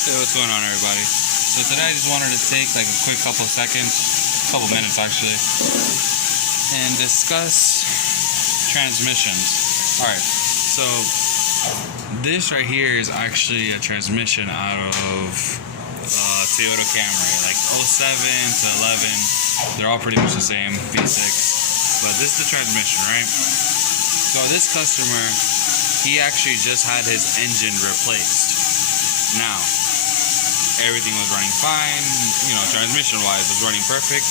Hey, what's going on, everybody? So today I just wanted to take like a quick couple minutes actually, and discuss transmissions. Alright, so this right here is actually a transmission out of Toyota Camry, like 07 to 11. They're all pretty much the same, V6. But this is the transmission, right? So this customer, he actually just had his engine replaced. Now, everything was running fine, transmission wise was running perfect.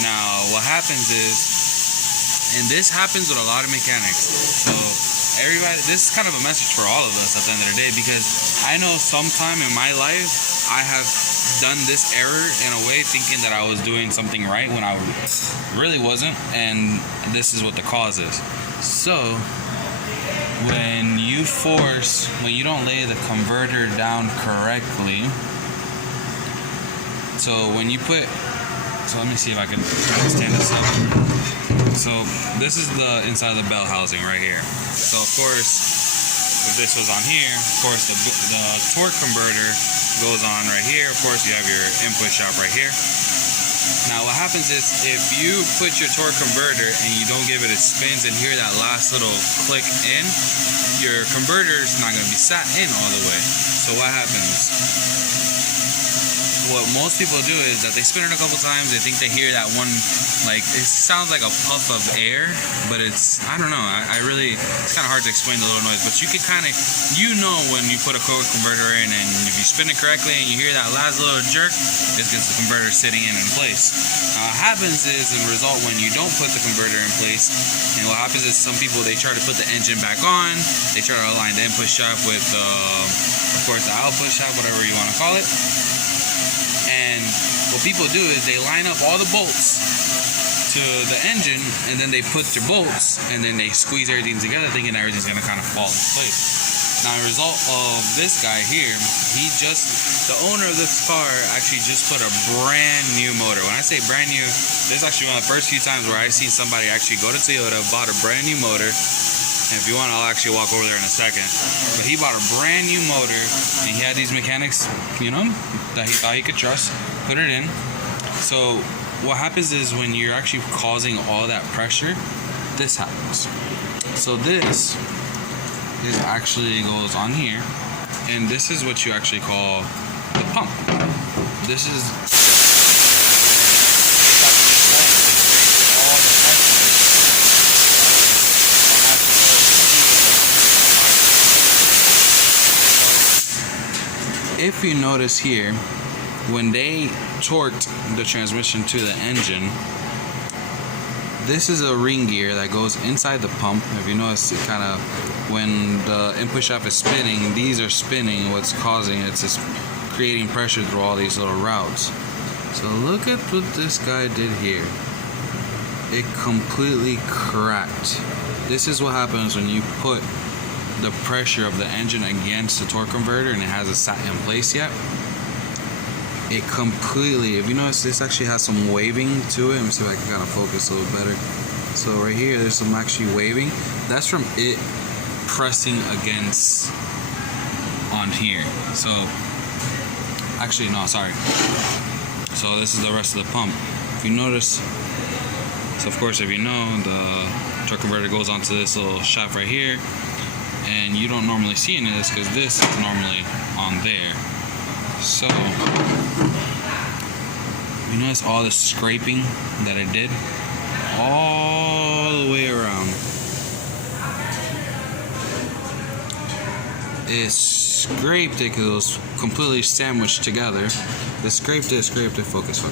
Now what happens is, and this happens with a lot of mechanics, so everybody, this is kind of a message for all of us at the end of the day, because I know sometime in my life I have done this error in a way, thinking that I was doing something right when I really wasn't, and this is what the cause is. So when you don't lay the converter down correctly, so when you put, let me see if I can stand this up. So this is the inside of the bell housing right here. So of course, if this was on here, of course the torque converter goes on right here. Of course you have your input shop right here. Now what happens is, if you put your torque converter and you don't give it a spins and hear that last little click in, your converter is not going to be sat in all the way. So what happens? What most people do is that they spin it a couple times, they think they hear that one, like, it sounds like a puff of air, but it's, I don't know, it's kind of hard to explain the little noise, but you can kind of, when you put a torque converter in, and if you spin it correctly and you hear that last little jerk, it's because the converter is sitting in place. Now what happens is, in result, when you don't put the converter in place, and what happens is some people, they try to put the engine back on, they try to align the input shaft with, of course, the output shaft, whatever you want to call it. And what people do is they line up all the bolts to the engine, and then they put their bolts, and then they squeeze everything together, thinking everything's going to kind of fall into place. Now, as a result of this guy here, the owner of this car actually just put a brand new motor. When I say brand new, this is actually one of the first few times where I've seen somebody actually go to Toyota, bought a brand new motor. And if you want, I'll actually walk over there in a second. But he bought a brand new motor, and he had these mechanics, that he thought he could trust, put it in. So what happens is, when you're actually causing all that pressure, this happens. So this actually goes on here, and this is what you actually call the pump. This is if you notice here, when they torqued the transmission to the engine, this is a ring gear that goes inside the pump. If you notice, it kind of, when the input shaft is spinning, these are spinning. What's causing it's just creating pressure through all these little routes. So look at what this guy did here. It completely cracked. This is what happens when you put the pressure of the engine against the torque converter and it hasn't sat in place yet. It completely, if you notice, this actually has some waving to it. Let me see if I can kind of focus a little better. So right here, there's some actually waving. That's from it pressing against on here. So actually, no, sorry. So this is the rest of the pump. If you notice, so of course, if you know, the torque converter goes onto this little shaft right here. And you don't normally see any of this because this is normally on there. So you notice all the scraping that it did all the way around. It scraped it because it was completely sandwiched together. It scraped it, focus.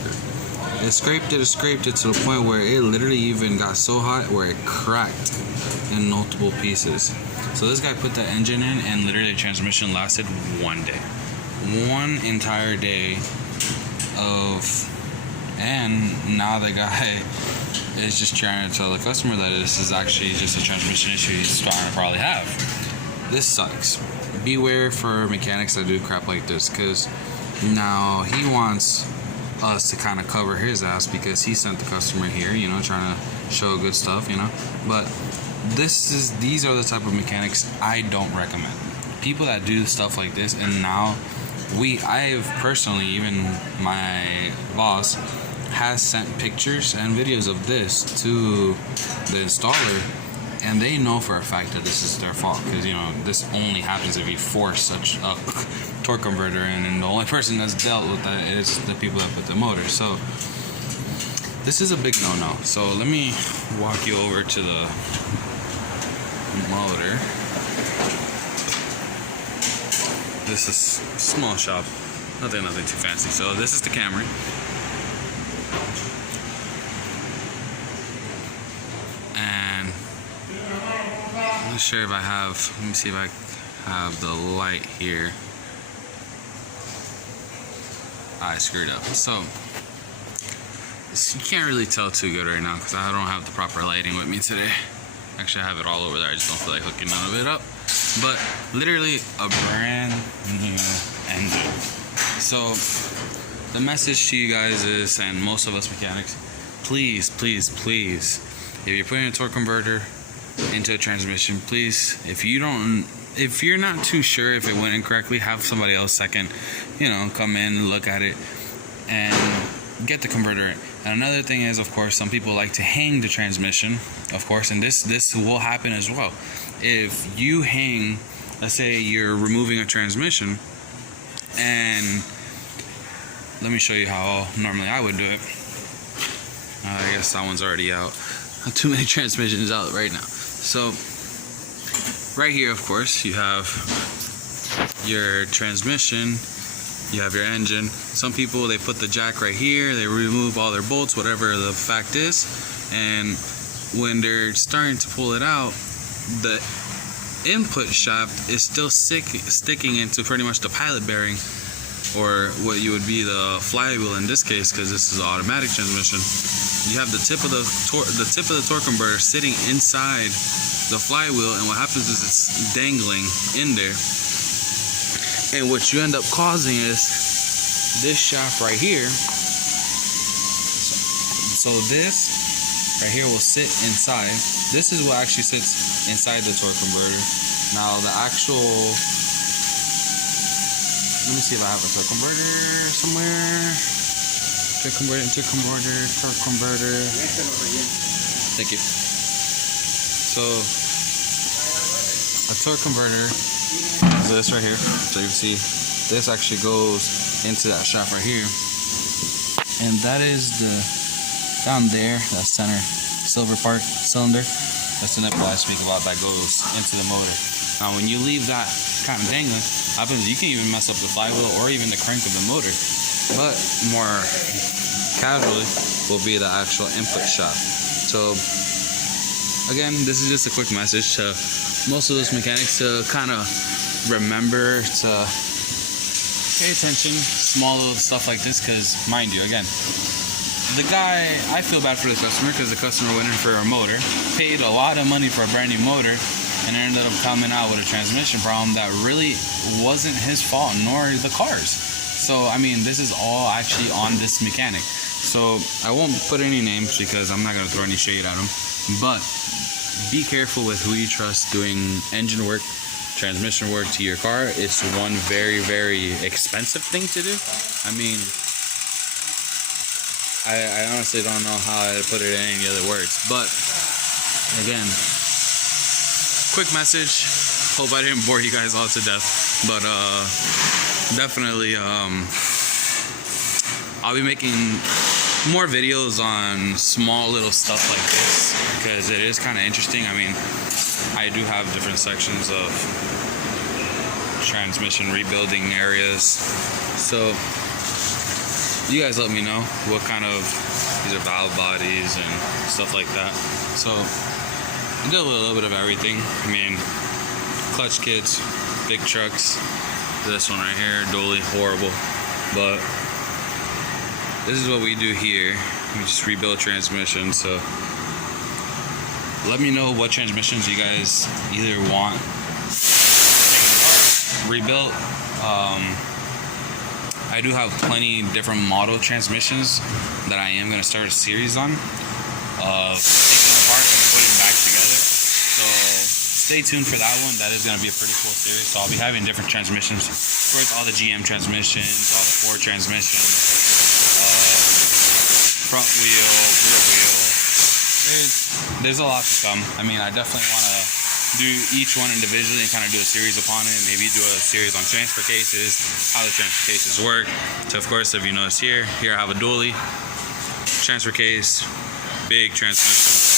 It scraped it to the point where it literally even got so hot where it cracked in multiple pieces. So this guy put the engine in, and literally the transmission lasted one day. One entire day and now the guy is just trying to tell the customer that this is actually just a transmission issue he's starting to probably have. This sucks. Beware for mechanics that do crap like this, because now he wants us to kind of cover his ass because he sent the customer here, trying to show good stuff, but these are the type of mechanics I don't recommend. People that do stuff like this, and now I've personally, even my boss has sent pictures and videos of this to the installer, and they know for a fact that this is their fault, because this only happens if you force such a torque converter in, and the only person that's dealt with that is the people that put the motor. So this is a big no-no. So let me walk you over to the motor. This is small shop, nothing too fancy. So this is the Camry. And I'm not sure if I have, let me see if I have the light here. I screwed up. So you can't really tell too good right now because I don't have the proper lighting with me today. Actually, I have it all over there. I just don't feel like hooking none of it up. But literally a brand new engine. So the message to you guys is, and most of us mechanics, please, if you're putting a torque converter into a transmission, please, if you're not too sure if it went in correctly, have somebody else second, come in and look at it and get the converter in. And another thing is, of course, some people like to hang the transmission, of course, and this will happen as well. If you hang, let's say you're removing a transmission, and let me show you how normally I would do it. I guess that one's already out. Too many transmissions out right now. So right here, of course, you have your transmission, you have your engine. Some people, they put the jack right here, they remove all their bolts, whatever the fact is, and when they're starting to pull it out, the input shaft is still sticking into pretty much the pilot bearing, or what you would be the flywheel in this case, because this is an automatic transmission. You have the tip of the torque converter sitting inside the flywheel, and what happens is it's dangling in there. And what you end up causing is this shaft right here. So this right here will sit inside. This is what actually sits inside the torque converter. Now the actual, let me see if I have a torque converter somewhere. Torque converter. Thank you. So a torque converter is this right here. So you can see this actually goes into that shaft right here, and that is the down there, that center silver part cylinder. That's the nipple I speak about that goes into the motor. Now when you leave that kind of dangling, happens you can even mess up the flywheel or even the crank of the motor. But more casually will be the actual input shaft. So again, this is just a quick message to most of those mechanics to kind of remember to pay attention, small little stuff like this, because mind you, again, the guy, I feel bad for the customer because the customer went in for a motor, paid a lot of money for a brand new motor, and ended up coming out with a transmission problem that really wasn't his fault, nor the car's. So I mean, this is all actually on this mechanic. So I won't put any names because I'm not going to throw any shade at him, but be careful with who you trust doing engine work, transmission work to your car. It's one very, very expensive thing to do. I mean, I honestly don't know how to put it in any other words, but again, quick message. Hope I didn't bore you guys all to death, but definitely I'll be making more videos on small little stuff like this because it is kind of interesting. I mean, I do have different sections of transmission rebuilding areas, so you guys let me know what kind of, these are valve bodies and stuff like that. So I did a little bit of everything. I mean, clutch kits, big trucks, this one right here, Dolly, horrible, but this is what we do here. We just rebuild transmissions. So let me know what transmissions you guys either want rebuilt. I do have plenty different model transmissions that I am going to start a series on of taking apart and putting back together. So stay tuned for that one. That is going to be a pretty cool series. So I'll be having different transmissions. Of course, all the GM transmissions, all the Ford transmissions, front wheel, rear wheel. There's a lot to come. I mean, I definitely want to do each one individually and kind of do a series upon it. Maybe do a series on transfer cases, how the transfer cases work. So of course, if you notice here I have a dually transfer case, big transmission.